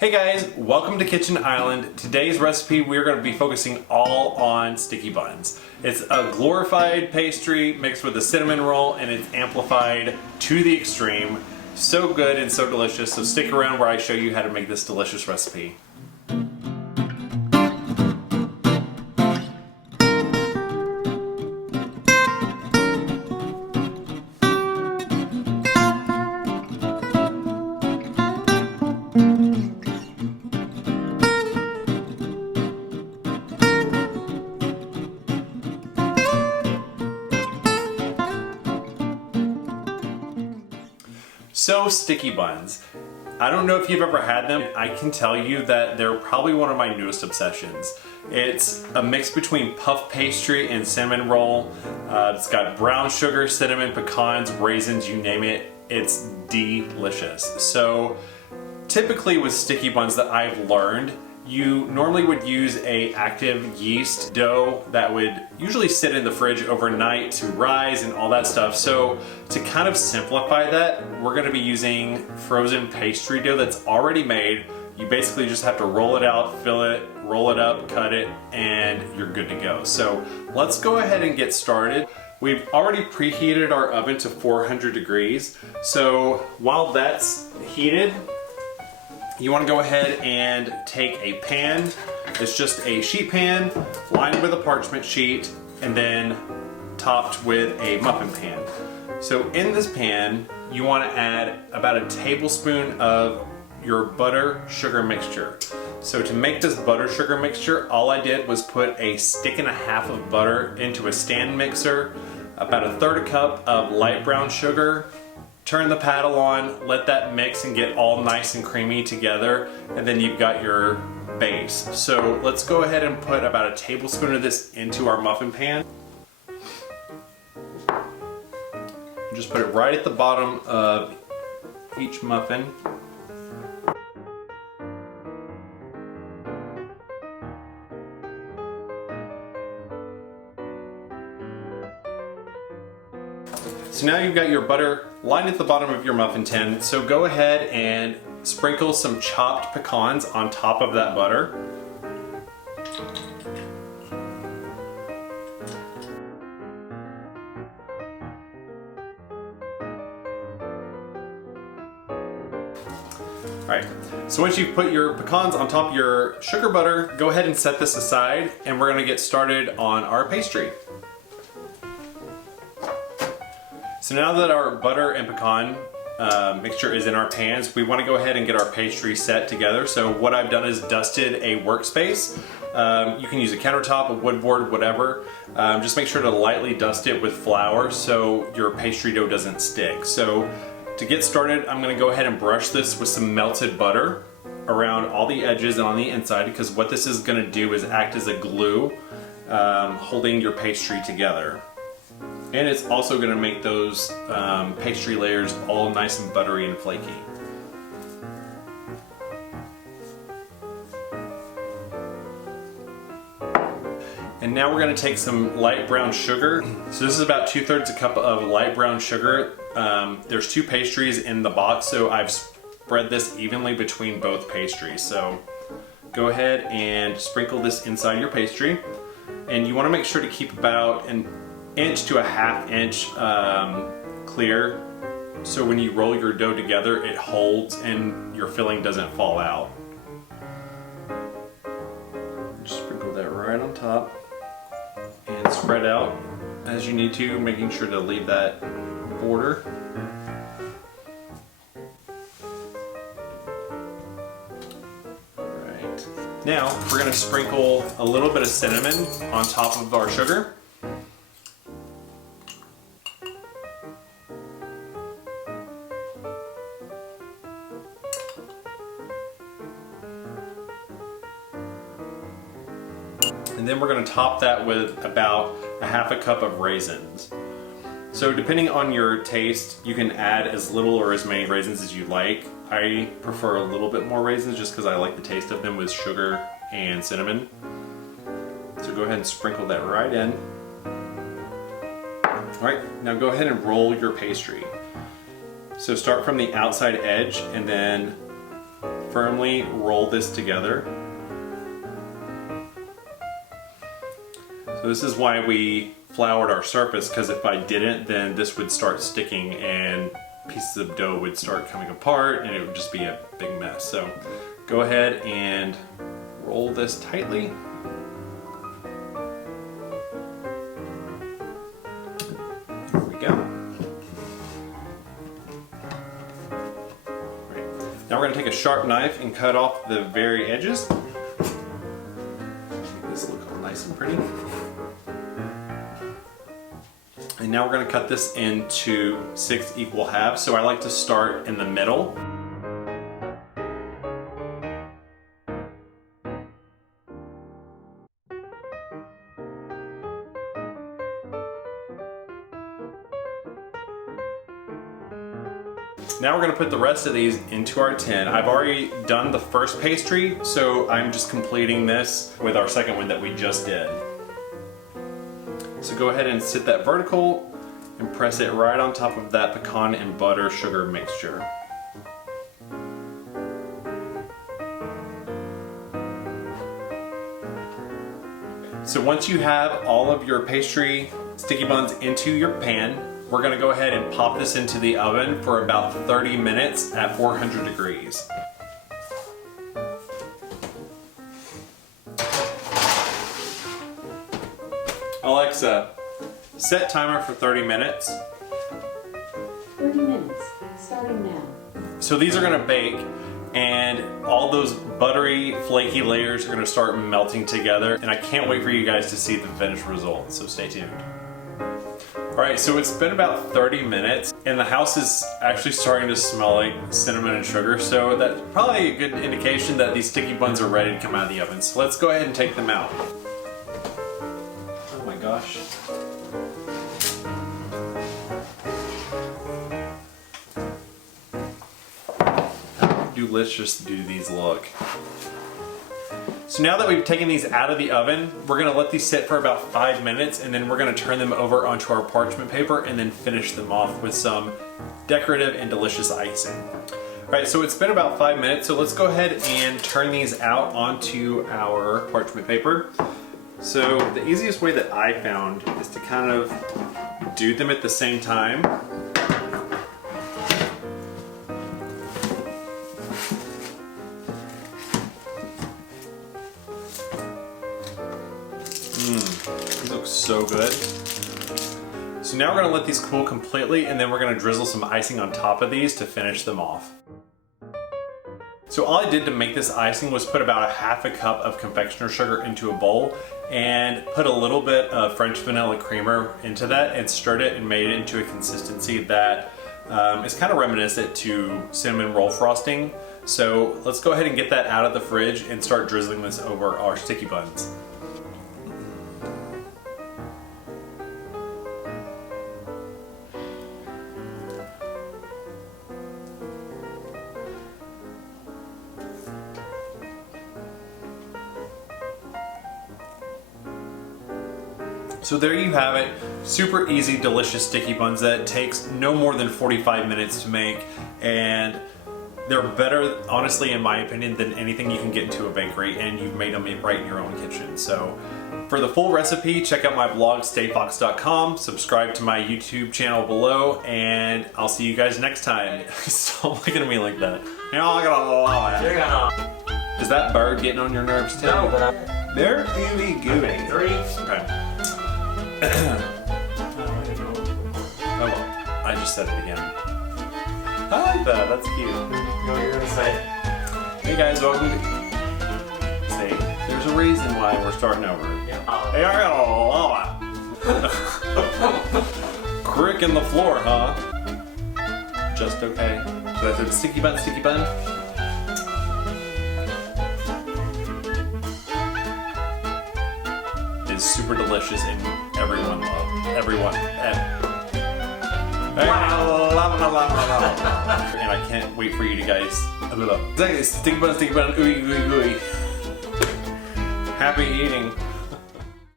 Hey guys, welcome to Kitchen Island. Today's recipe we're going to be focusing all on sticky buns. It's a glorified pastry mixed with a cinnamon roll and it's amplified to the extreme. So good and so delicious, so stick around where I show you how to make this delicious recipe. So sticky buns. I don't know if you've ever had them. I can tell you that they're probably one of my newest obsessions. It's a mix between puff pastry and cinnamon roll. It's got brown sugar, cinnamon, pecans, raisins, you name it. It's delicious. So typically with sticky buns that I've learned, you normally would use a active yeast dough that would usually sit in the fridge overnight to rise and all that stuff. So to kind of simplify that, we're going to be using frozen pastry dough that's already made. You basically just have to roll it out, fill it, roll it up, cut it, and you're good to go. So let's go ahead and get started. We've already preheated our oven to 400 degrees. So while that's heated, you want to go ahead and take a pan. It's just a sheet pan lined with a parchment sheet and then topped with a muffin pan. So in this pan, you want to add about a tablespoon of your butter sugar mixture. So to make this butter sugar mixture, all I did was put a stick and a half of butter into a stand mixer, about a third cup of light brown sugar. Turn the paddle on, let that mix and get all nice and creamy together, and then you've got your base. So let's go ahead and put about a tablespoon of this into our muffin pan. Just put it right at the bottom of each muffin. So now you've got your butter lined at the bottom of your muffin tin. So go ahead and sprinkle some chopped pecans on top of that butter. Alright, so once you've put your pecans on top of your sugar butter, go ahead and set this aside and we're going to get started on our pastry. So now that our butter and pecan mixture is in our pans, we want to go ahead and get our pastry set together. So what I've done is dusted a workspace. You can use a countertop, a wood board, whatever. Just make sure to lightly dust it with flour so your pastry dough doesn't stick. So to get started, I'm going to go ahead and brush this with some melted butter around all the edges and on the inside, because what this is going to do is act as a glue holding your pastry together. And it's also going to make those pastry layers all nice and buttery and flaky. And now we're going to take some light brown sugar. So this is about 2/3 a cup of light brown sugar. There's two pastries in the box, so I've spread this evenly between both pastries. So go ahead and sprinkle this inside your pastry. And you want to make sure to keep about an inch to a half inch clear, so when you roll your dough together it holds and your filling doesn't fall out. Just sprinkle that right on top and spread out as you need to, making sure to leave that border. Right. Now we're going to sprinkle a little bit of cinnamon on top of our sugar. And then we're going to top that with about a half a cup of raisins. So depending on your taste, you can add as little or as many raisins as you like. I prefer a little bit more raisins just because I like the taste of them with sugar and cinnamon. So go ahead and sprinkle that right in. Alright, now go ahead and roll your pastry. So start from the outside edge and then firmly roll this together. So this is why we floured our surface, because if I didn't, then this would start sticking and pieces of dough would start coming apart and it would just be a big mess. So go ahead and roll this tightly. There we go. Right. Now we're going to take a sharp knife and cut off the very edges. Make this look all nice and pretty. And now we're going to cut this into 6 equal halves. So I like to start in the middle. Now we're going to put the rest of these into our tin. I've already done the first pastry, so I'm just completing this with our second one that we just did. So go ahead and sit that vertical and press it right on top of that pecan and butter sugar mixture. So once you have all of your pastry sticky buns into your pan, we're going to go ahead and pop this into the oven for about 30 minutes at 400 degrees. Alexa, set timer for 30 minutes. 30 minutes, starting now. So these are going to bake, and all those buttery, flaky layers are going to start melting together, and I can't wait for you guys to see the finished result, so stay tuned. Alright, so it's been about 30 minutes, and the house is actually starting to smell like cinnamon and sugar, so that's probably a good indication that these sticky buns are ready to come out of the oven. So let's go ahead and take them out. Oh my gosh. How delicious do these look? So now that we've taken these out of the oven, we're going to let these sit for about 5 minutes, and then we're going to turn them over onto our parchment paper and then finish them off with some decorative and delicious icing. Alright, so it's been about 5 minutes, so let's go ahead and turn these out onto our parchment paper. So the easiest way that I found is to kind of do them at the same time. These look so good. So now we're going to let these cool completely, and then we're going to drizzle some icing on top of these to finish them off. So all I did to make this icing was put about 1/2 cup of confectioner sugar into a bowl and put a little bit of French vanilla creamer into that and stirred it and made it into a consistency that is kind of reminiscent to cinnamon roll frosting. So let's go ahead and get that out of the fridge and start drizzling this over our sticky buns. So there you have it, super easy, delicious sticky buns that takes no more than 45 minutes to make, and they're better, honestly, in my opinion, than anything you can get into a bakery, and you've made them right in your own kitchen. So for the full recipe, check out my blog, StayFoxx.com, subscribe to my YouTube channel below, and I'll see you guys next time. Stop looking at me like that. You're not gonna love it. You're gonna. Is that bird getting on your nerves too? No, but they're ooey gooey. 3. Okay. Oh well, I just said it again. I like that, that's cute. No, you're gonna say. Hey guys, welcome to... See, there's a reason why we're starting over. Yeah. Hey, I got a lava. Crick in the floor, huh? Just okay. So I said sticky bun, sticky bun. It's super delicious and everyone loves. Everyone. And I can't wait for you to guys. Exactly, sticky bun, ooey, gooey, gooey. Happy eating.